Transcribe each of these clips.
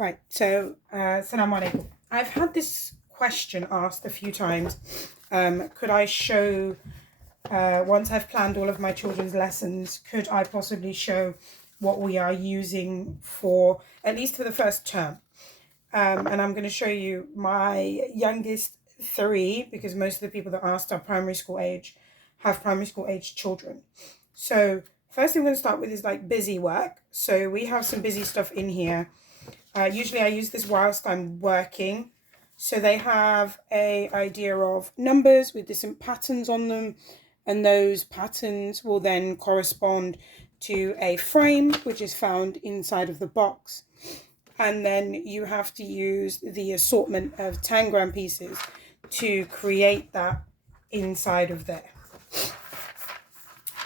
Right, so Assalamu alaikum. I've had this question asked a few times. Could I show, once I've planned all of my children's lessons, could I possibly show what we are using for, at least for the first term? And I'm going to show you my youngest three, because most of the people that asked are primary school age, have primary school age children. So first thing I'm going to start with is like busy work. So we have some busy stuff in here. Usually I use this whilst I'm working. So they have a idea of numbers with different patterns on them, and those patterns will then correspond to a frame which is found inside of the box. And then you have to use the assortment of tangram pieces to create that inside of there.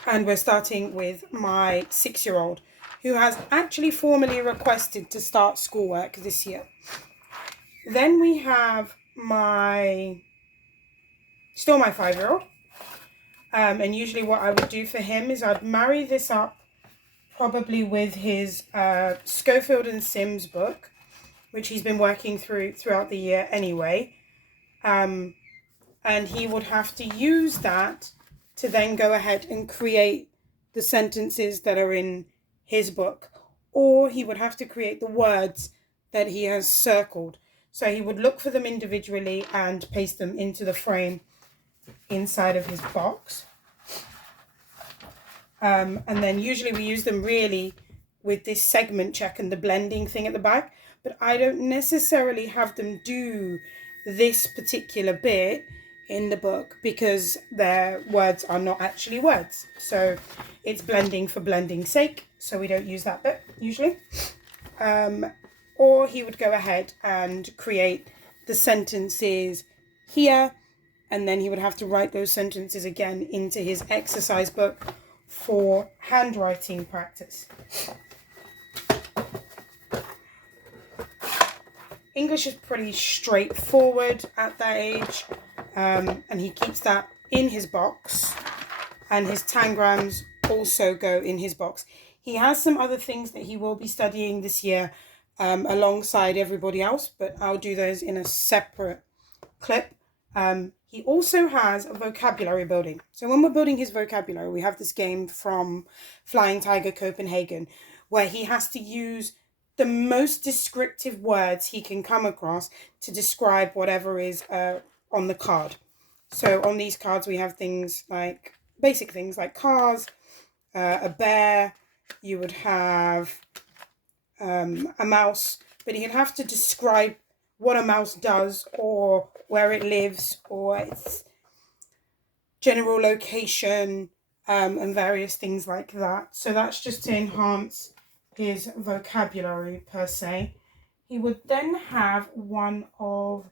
And we're starting with my 6-year-old, who has actually formally requested to start schoolwork this year. Then we have still my 5-year-old. And usually what I would do for him is I'd marry this up probably with his Schofield and Sims book, which he's been working throughout the year anyway. And he would have to use that to then go ahead and create the sentences that are in his book, or he would have to create the words that he has circled. So he would look for them individually and paste them into the frame inside of his box. And then usually we use them really with this segment check and the blending thing at the back, but I don't necessarily have them do this particular bit in the book because their words are not actually words. So it's blending for blending's sake. So we don't use that bit usually. Or he would go ahead and create the sentences here, and then he would have to write those sentences again into his exercise book for handwriting practice. English is pretty straightforward at that age, and he keeps that in his box, and his tangrams also go in his box. He has some other things that he will be studying this year alongside everybody else, but I'll do those in a separate clip. He also has a vocabulary building. So when we're building his vocabulary, we have this game from Flying Tiger Copenhagen where he has to use the most descriptive words he can come across to describe whatever is on the card. So on these cards, we have things like, basic things like cars, a bear, you would have a mouse, but he'd have to describe what a mouse does or where it lives or its general location and various things like that. So that's just to enhance his vocabulary per se. He would then have one of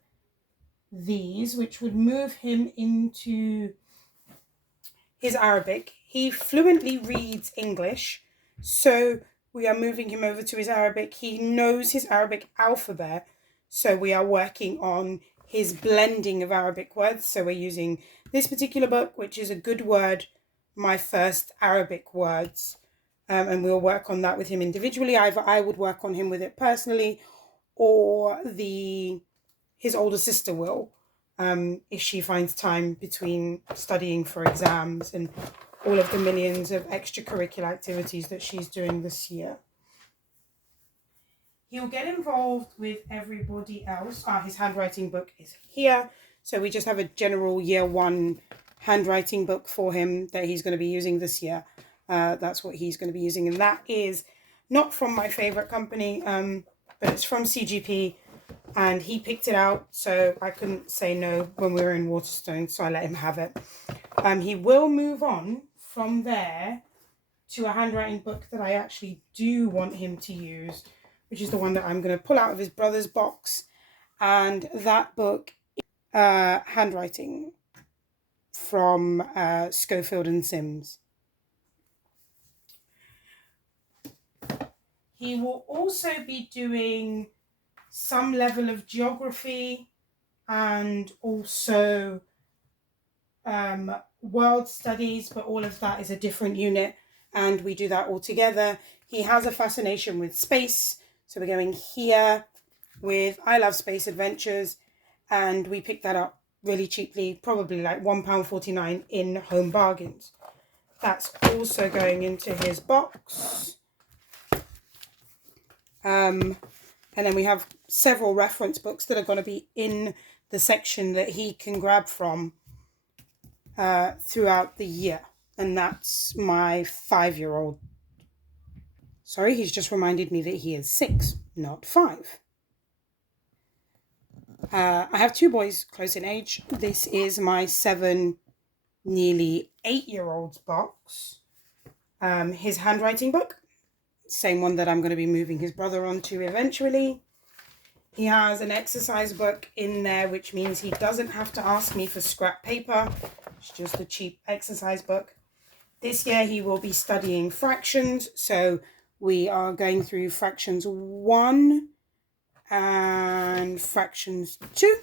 these, which would move him into his Arabic. He fluently reads English, so we are moving him over to his Arabic. He knows his Arabic alphabet, so we are working on his blending of Arabic words. So we're using this particular book, which is a good word, my first Arabic words. And we'll work on that with him individually. Either I would work on him with it personally, or his older sister will, if she finds time between studying for exams and all of the millions of extracurricular activities that she's doing this year. He'll get involved with everybody else. His handwriting book is here. So we just have a general year 1 handwriting book for him that he's going to be using this year. That's what he's going to be using. And that is not from my favorite company, but it's from CGP. And he picked it out, so I couldn't say no when we were in Waterstone, so I let him have it. He will move on from there to a handwriting book that I actually do want him to use, which is the one that I'm going to pull out of his brother's box. And that book is handwriting from Schofield and Sims. He will also be doing some level of geography and also world studies, but all of that is a different unit and we do that all together. He has a fascination with space, so we're going here with I Love Space Adventures, and we picked that up really cheaply, probably like £1.49 in Home Bargains. That's also going into his box. And then we have several reference books that are going to be in the section that he can grab from throughout the year. And that's my 5-year-old. Sorry, he's just reminded me that he is 6, not 5. I have 2 boys close in age. This is my 7, nearly 8-year-old's box. His handwriting book, same one that I'm going to be moving his brother onto eventually. He has an exercise book in there, which means he doesn't have to ask me for scrap paper. It's just a cheap exercise book. This year he will be studying fractions, so we are going through fractions 1 and fractions 2.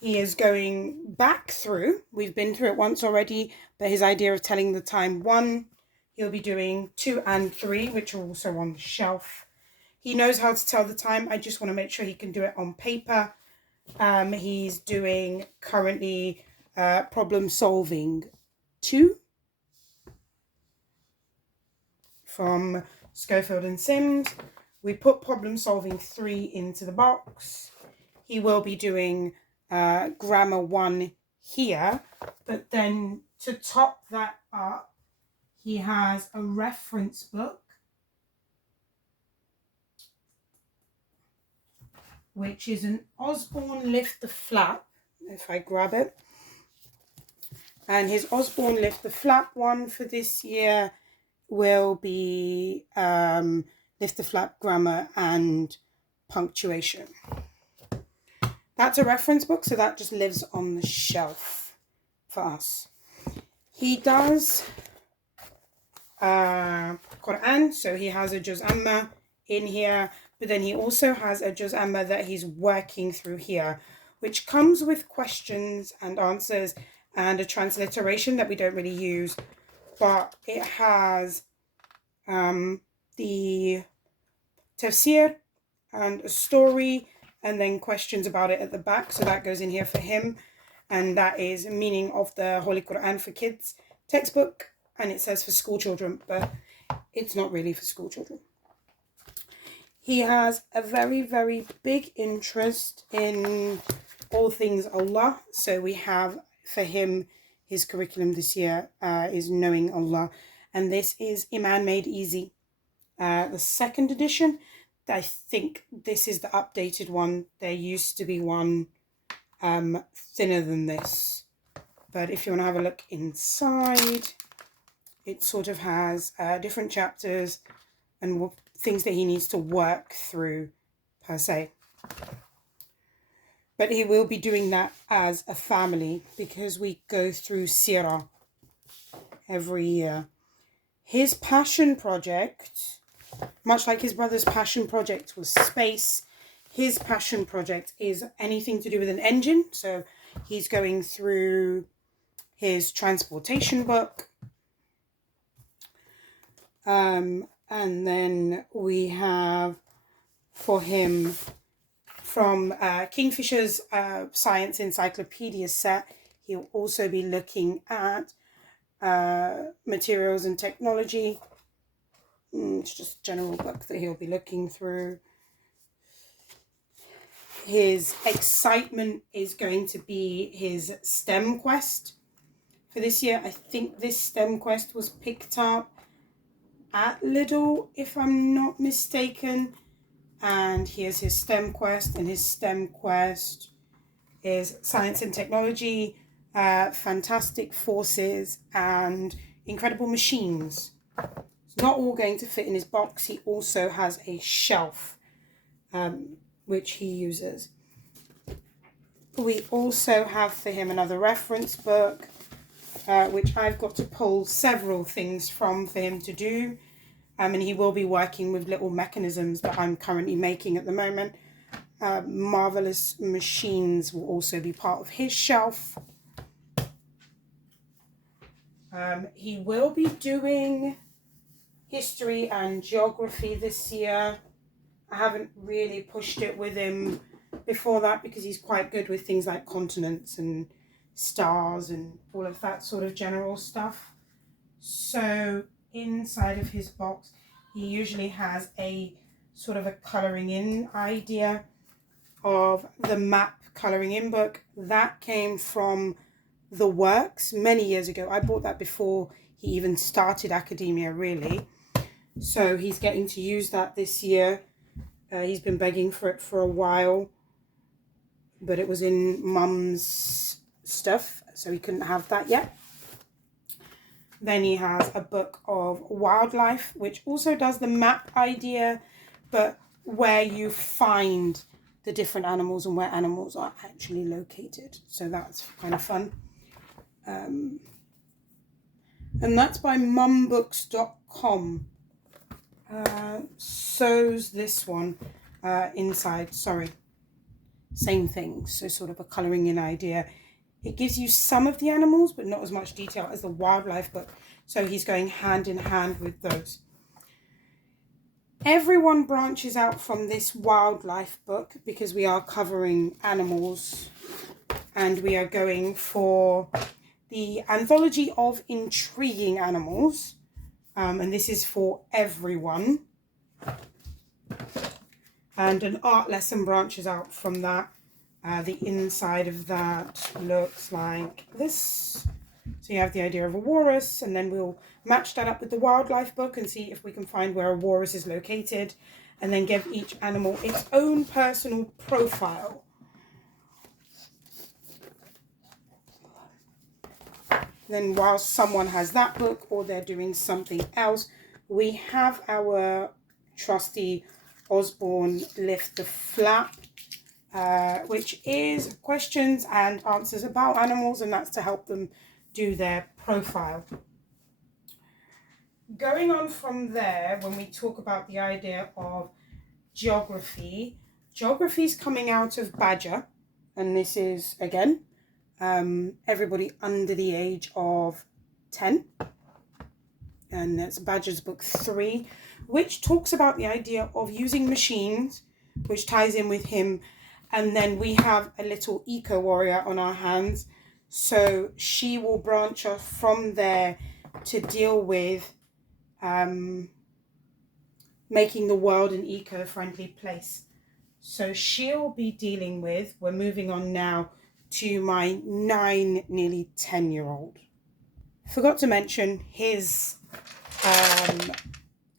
He is going back through. We've been through it once already, but his idea of telling the time 1, he'll be doing 2 and 3, which are also on the shelf. He knows how to tell the time. I just want to make sure he can do it on paper. He's doing currently problem solving 2 from Schofield and Sims. We put problem solving 3 into the box. He will be doing grammar 1 here, but then to top that up, he has a reference book, which is an Osborne Lift the Flap, if I grab it. And his Osborne Lift the Flap one for this year will be Lift the Flap grammar and punctuation. That's a reference book, so that just lives on the shelf for us. He does Quran, so he has a Juz Amma in here, but then he also has a Juz Amma that he's working through here, which comes with questions and answers and a transliteration that we don't really use, but it has the tafsir and a story and then questions about it at the back, so that goes in here for him, and that is meaning of the Holy Quran for Kids textbook, and it says for school children, but it's not really for school children. He has a very, very big interest in all things Allah, so we have for him, his curriculum this year is Knowing Allah, and this is Iman Made Easy, the 2nd edition. I think this is the updated one. There used to be one thinner than this, but if you want to have a look inside, it sort of has different chapters and things that he needs to work through per se. But he will be doing that as a family because we go through Sirah every year. His passion project, much like his brother's passion project was space, his passion project is anything to do with an engine. So he's going through his transportation book. And then we have for him from Kingfisher's Science Encyclopedia set, he'll also be looking at materials and technology. It's just a general book that he'll be looking through. His excitement is going to be his STEM quest for this year. I think this STEM quest was picked up at Lidl, if I'm not mistaken. And here's his STEM quest, and his STEM quest is Science and Technology, Fantastic Forces, and Incredible Machines. It's not all going to fit in his box. He also has a shelf, which he uses. We also have for him another reference book, which I've got to pull several things from for him to do. And he will be working with little mechanisms that I'm currently making at the moment. Marvelous Machines will also be part of his shelf. He will be doing history and geography this year. I haven't really pushed it with him before that because he's quite good with things like continents and stars and all of that sort of general stuff. So inside of his box, he usually has a sort of a colouring in idea of the map colouring in book. That came from The Works many years ago. I bought that before he even started academia, really. So he's getting to use that this year. He's been begging for it for a while, but it was in Mum's stuff, so he couldn't have that yet. Then he has a book of wildlife, which also does the map idea, but where you find the different animals and where animals are actually located. So that's kind of fun. And that's by mumbooks.com. So's this one inside, sorry. Same thing, so sort of a colouring in idea. It gives you some of the animals, but not as much detail as the wildlife book. So he's going hand in hand with those. Everyone branches out from this wildlife book because we are covering animals. And we are going for the Anthology of Intriguing Animals. And this is for everyone. And an art lesson branches out from that. The inside of that looks like this. So you have the idea of a walrus, and then we'll match that up with the wildlife book and see if we can find where a walrus is located, and then give each animal its own personal profile. Then whilst someone has that book or they're doing something else, we have our trusty Osborne Lift the Flap, which is questions and answers about animals, and that's to help them do their profile. Going on from there, when we talk about the idea of geography is coming out of Badger, and this is, again, everybody under the age of 10, and that's Badger's book 3, which talks about the idea of using machines, which ties in with him. And then we have a little eco warrior on our hands, so she will branch off from there to deal with making the world an eco-friendly place. So she'll be dealing with, we're moving on now to my 9, nearly 10-year-old. Forgot to mention his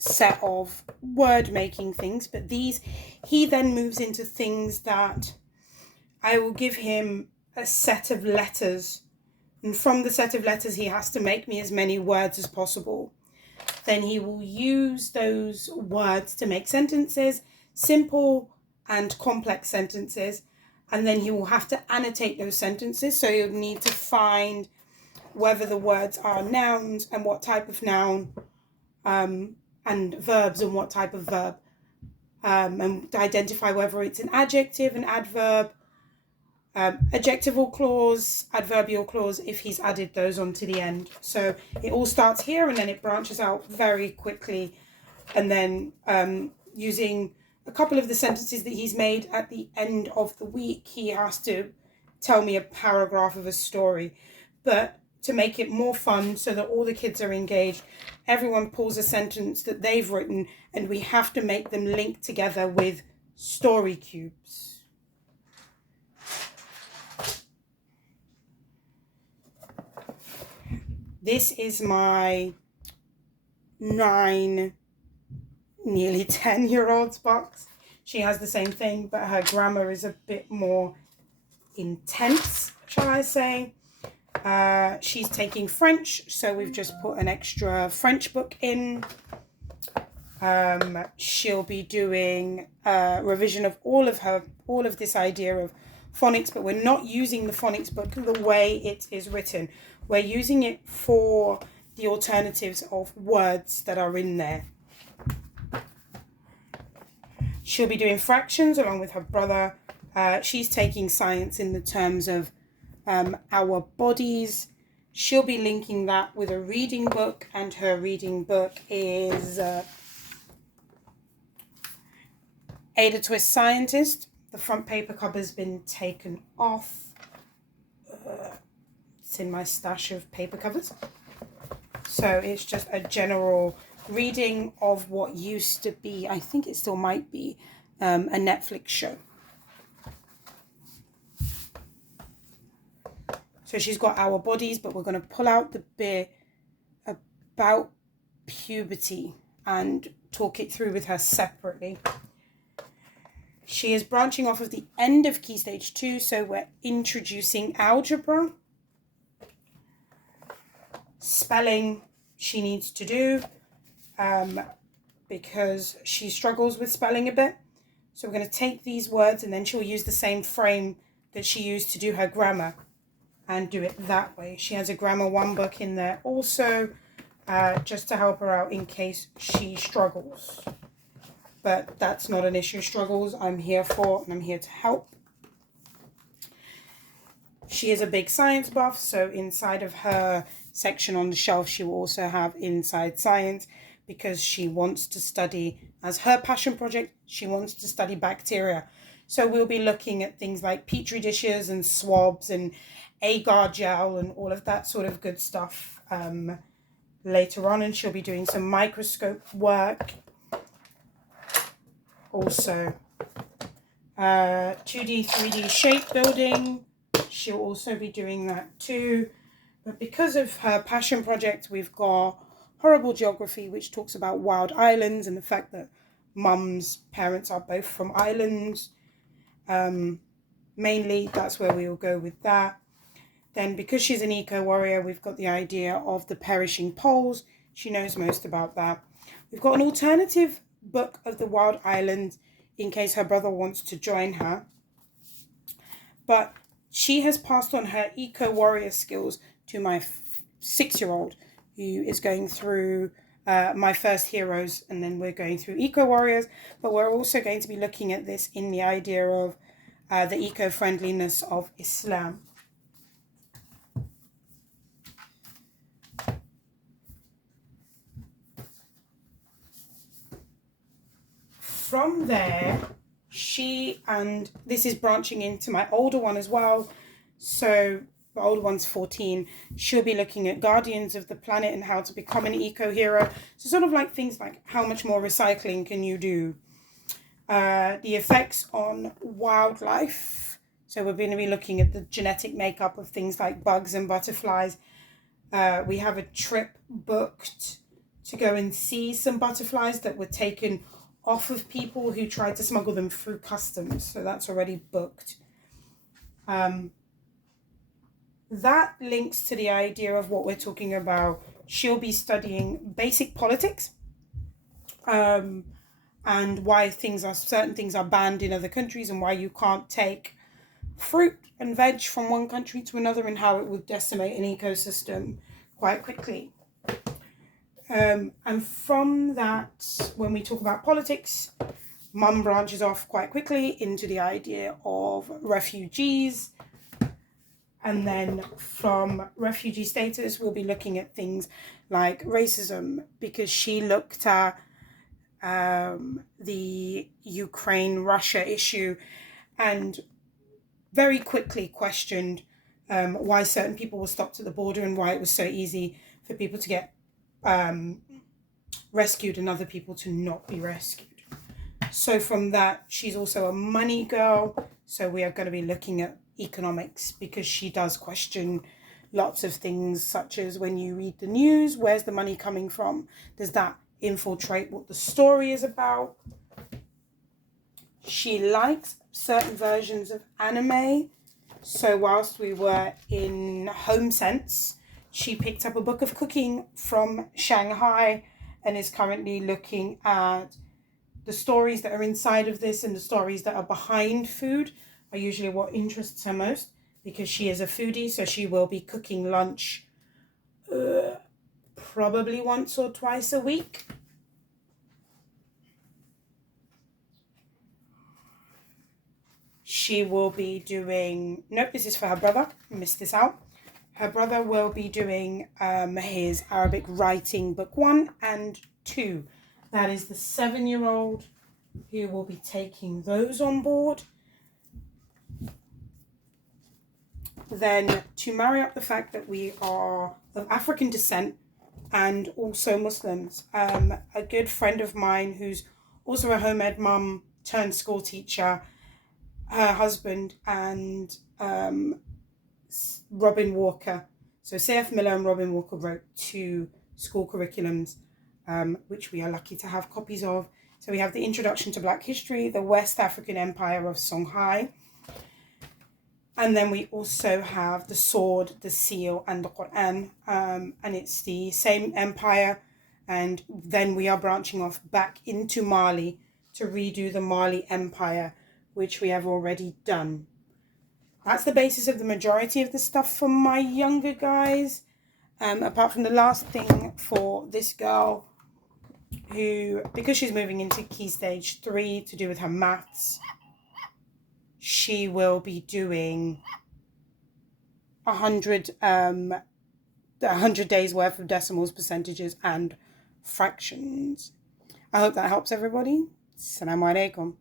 set of word making things, but these, he then moves into things that I will give him a set of letters, and from the set of letters he has to make me as many words as possible. Then he will use those words to make sentences, simple and complex sentences, and then he will have to annotate those sentences. So you'll need to find whether the words are nouns and what type of noun, and verbs and what type of verb, and identify whether it's an adjective, an adverb, adjectival clause, adverbial clause, if he's added those onto the end. So it all starts here and then it branches out very quickly, and then using a couple of the sentences that he's made at the end of the week, he has to tell me a paragraph of a story. But to make it more fun so that all the kids are engaged, everyone pulls a sentence that they've written and we have to make them link together with story cubes. This is my 9, nearly 10-year-old's box. She has the same thing, but her grammar is a bit more intense, shall I say. She's taking French, so we've just put an extra French book in. She'll be doing a revision of all of this idea of phonics, but we're not using the phonics book the way it is written. We're using it for the alternatives of words that are in there. She'll be doing fractions along with her brother. She's taking science in the terms of our bodies She'll be linking that with a reading book, and her reading book is Ada Twist Scientist. The front paper cover's been taken off. It's in my stash of paper covers. So it's just a general reading of what used to be, I think it still might be, a Netflix show. So she's got Our Bodies, but we're going to pull out the bit about puberty and talk it through with her separately. She is branching off of the end of Key Stage 2, so we're introducing algebra. Spelling she needs to do because she struggles with spelling a bit. So we're going to take these words and then she'll use the same frame that she used to do her grammar and do it that way. She has a Grammar 1 book in there also, just to help her out in case she struggles. But that's not an issue. Struggles I'm here for, and I'm here to help. She is a big science buff, so inside of her section on the shelf, she will also have Inside Science, because she wants to study, as her passion project, she wants to study bacteria. So we'll be looking at things like petri dishes and swabs and agar gel and all of that sort of good stuff later on. And she'll be doing some microscope work. Also 2D, 3D shape building. She'll also be doing that too. But because of her passion project, we've got Horrible Geography, which talks about wild islands and the fact that Mum's parents are both from islands. Mainly, that's where we'll go with that. Then, because she's an eco-warrior, we've got the idea of the perishing poles. She knows most about that. We've got an alternative book of the wild island in case her brother wants to join her. But she has passed on her eco-warrior skills to my 6-year-old, who is going through My First Heroes, and then we're going through eco-warriors. But we're also going to be looking at this in the idea of the eco-friendliness of Islam. From there, this is branching into my older one as well. So the older one's 14. She'll be looking at Guardians of the Planet and how to become an eco-hero. So sort of like things like how much more recycling can you do? The effects on wildlife. So we're going to be looking at the genetic makeup of things like bugs and butterflies. We have a trip booked to go and see some butterflies that were taken off of people who tried to smuggle them through customs. So that's already booked. That links to the idea of what we're talking about. She'll be studying basic politics and why certain things are banned in other countries and why you can't take fruit and veg from one country to another and how it would decimate an ecosystem quite quickly. And from that, when we talk about politics, Mum branches off quite quickly into the idea of refugees. And then from refugee status, we'll be looking at things like racism, because she looked at the Ukraine-Russia issue and very quickly questioned why certain people were stopped at the border and why it was so easy for people to get rescued and other people to not be rescued. So from that, she's also a money girl. So we are going to be looking at economics, because she does question lots of things, such as when you read the news, where's the money coming from? Does that infiltrate what the story is about? She likes certain versions of anime. So whilst we were in Home Sense, she picked up a book of cooking from Shanghai and is currently looking at the stories that are inside of this, and the stories that are behind food are usually what interests her most, because she is a foodie. So she will be cooking lunch probably once or twice a week. She will be doing, nope, this is for her brother, I missed this out. Her brother will be doing his Arabic writing book 1 and 2. That is the 7-year-old who will be taking those on board. Then, to marry up the fact that we are of African descent and also Muslims, a good friend of mine who's also a home ed mum turned school teacher, her husband and Robin Walker. So C.F. Miller and Robin Walker wrote 2 school curriculums, which we are lucky to have copies of. So we have the Introduction to Black History, the West African Empire of Songhai. And then we also have the Sword, the Seal, and the Quran. And it's the same empire. And then we are branching off back into Mali to redo the Mali Empire, which we have already done. That's the basis of the majority of the stuff for my younger guys. Apart from the last thing for this girl, who, because she's moving into Key Stage 3 to do with her maths, she will be doing 100 days worth of decimals, percentages, and fractions. I hope that helps everybody. Assalamu alaikum.